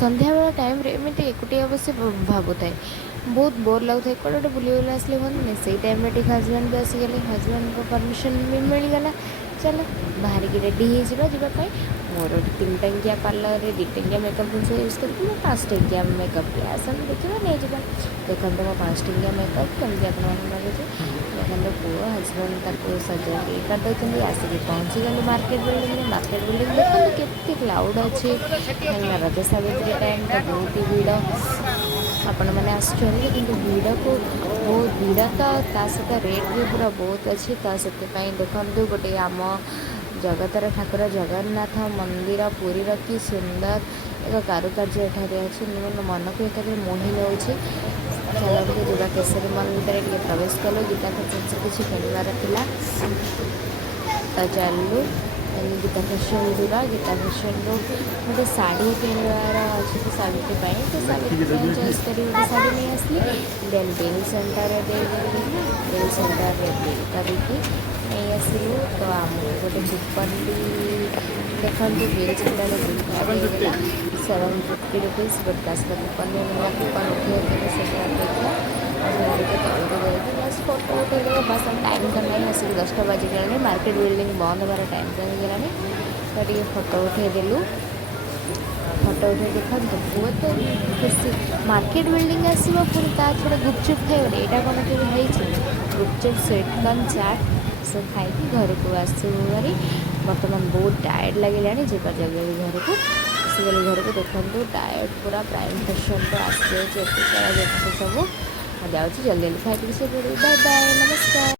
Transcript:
ସନ୍ଧ୍ୟା ବେଳ ଟାଇମ୍ରେ ଏମିତି ଏକୁଟିଆ ବସି ଭାବୁଥାଏ, ବହୁତ ବୋର୍ ଲାଗୁଥାଏ, କୁଆଡ଼େ ଗୋଟେ ବୁଲିବୁଲି ଆସିଲେ ହୁଅନ୍ତାନି। ସେଇ ଟାଇମ୍ରେ ଟିକେ ହଜବେଣ୍ଡ ବି ଆସିଗଲେ, ହଜବେଣ୍ଡଙ୍କ ପରମିସନ୍ ବି ମିଳିଗଲା। ଚାଲ ବାହାରିକି ରେଡ଼ି ହେଇଯିବା ଯିବା ପାଇଁ। ମୋର 3 ଟଙ୍କିଆ ପାର୍ଲରରେ 2 ଟଙ୍କିଆ ମେକଅପ୍ ଜିନିଷ ୟୁଜ୍ କରିକି ମୁଁ 5 ଟଙ୍କିଆ ମେକଅପ୍ ଆସନ୍ତୁ ଦେଖିବା ନେଇଯିବା। ଦେଖନ୍ତୁ ମୋ 5 ଟଙ୍କିଆ ମେକଅପ୍ କେମିତି ଆପଣମାନଙ୍କୁ ଲାଗୁଛି। ଦେଖନ୍ତୁ ପୁଅ ହଜବେଣ୍ଡ ତାକୁ ସଜାଡ଼ି କରିଦେଉଛନ୍ତି। ଆସିକି ପହଞ୍ଚିଗଲୁ ମାର୍କେଟ ବିଲ୍ଡିଂରେ। ମାର୍କେଟ ବିଲ୍ଡିଂ ଦେଖନ୍ତୁ କେତେ କ୍ଲାଉଡ଼୍ ଅଛି, କାହିଁକିନା ରଜ ସାବିତ୍ରୀ ଟାଇମ୍ ତ ବହୁତ ଭିଡ଼। ଆପଣମାନେ ଆସୁଛନ୍ତି କିନ୍ତୁ ଭିଡ଼କୁ ବହୁତ ଭିଡ଼, ତ ତା ସହିତ ରେଟ୍ ବି ପୁରା ବହୁତ ଅଛି। ତ ସେଥିପାଇଁ ଦେଖନ୍ତୁ ଗୋଟେ ଆମ ଜଗତର ଠାକୁର ଜଗନ୍ନାଥ ମନ୍ଦିର ପୁରୀର କି ସୁନ୍ଦର ଏକ କାରୁକାର୍ଯ୍ୟ ଏଠାରେ ଅଛି, ମନକୁ ଏକାଥରେ ମୋହି ନେଉଛି। ଚାଲନ୍ତୁ ଯିବା କେଶରୀ ମଲ୍ ଭିତରେ ଟିକେ ପ୍ରବେଶ କଲୁ। ଗୀତା ଜିନିଷ କିଛି କିଣିବାର ଥିଲା, ତ ଚାଲିଲୁ ଗୀତା ଫ୍ୟାସନ୍ ଯିବା। ଗୀତା ଫ୍ୟାସନ୍ରୁ ଗୋଟେ ଶାଢ଼ୀ କିଣିବାର ଅଛି ତ ସାବିତ୍ରୀ ପାଇଁ, ତ ସାବିତ୍ରୀ ପାଇଁ ଚଏସ୍ କରି ଗୋଟେ ଶାଢ଼ୀ ନେଇ ଆସିଲି। ଦେନ୍ ବିଲ୍ ସେଣ୍ଟର୍ରେ ଦେଇଦେଲି, ବିଲ୍ ସେଣ୍ଟର୍ରେ ବିଲ୍ କରିକି ନେଇ ଆସିଲୁ। ତ ଆମକୁ ଗୋଟେ କୁପନ୍ ବି ଦେଖନ୍ତୁ, ବିଲ୍ ସେଣ୍ଟର୍ରେ ବିଲ୍ ଦେଇଦେଲା 750 रुपीज़, ବଟ୍ ତା ସହିତ କୁପନ୍ ବି ମିଳିଲା। କୁପନ୍ ଉଠେଇଦେଲେ ସେଟା ଦେଇଥିଲା, ଟିକେ ତଳକୁ ଯାଇକି ବାସ୍ ଫଟୋ ଉଠେଇଦେବ ବାସ୍। ଆଉ ଟାଇମ୍ ତ ନାହିଁ, ଆସିକି 10ଟା ବାଜିଗଲାଣି, ମାର୍କେଟ ବିଲ୍ଡିଂ ବନ୍ଦ ହେବାର ଟାଇମ୍ ତ ହେଇଗଲାଣି। ତ ଟିକେ ଫଟୋ ଉଠେଇଦେଲୁ। ଫଟୋ ଉଠେଇ ଦେଖନ୍ତୁ ପୁଅ ତ ଖୁସି, ମାର୍କେଟ ବିଲ୍ଡିଂ ଆସିବ ପୁଣି ତା ଛଡ଼ା ଗୁପଚୁପ୍ ଖାଇବନି, ଏଇଟା କ'ଣ କେବେ ହେଇଛି? ଗୁପଚୁପ୍, ସୁଇଟ୍କର୍ଣ୍ଣ, ଚାଟ୍ ସବୁ ଖାଇକି ଘରକୁ ଆସିବୁ ଭାରି। ବର୍ତ୍ତମାନ ବହୁତ ଟାୟାର୍ଡ଼ ଲାଗିଲାଣି, ଯିବା ଜଲ୍ଦି ଘରକୁ। ଆସିଗଲି ଘରକୁ, ଦେଖନ୍ତୁ ଟାୟାର୍ଡ଼ ପୁରା। ପ୍ରାଇମ୍ ଫ୍ୟାସନ୍ରୁ ଆସିଯାଇଛି ଏତେ ସାରା ଜିନିଷ ସବୁ। ଯାଉଛି ଜଲ୍ଦି ଖାଇ ପିଇକି ଶୋଇପଡ଼ିବି। ବାଏ ବାଏ, ନମସ୍କାର।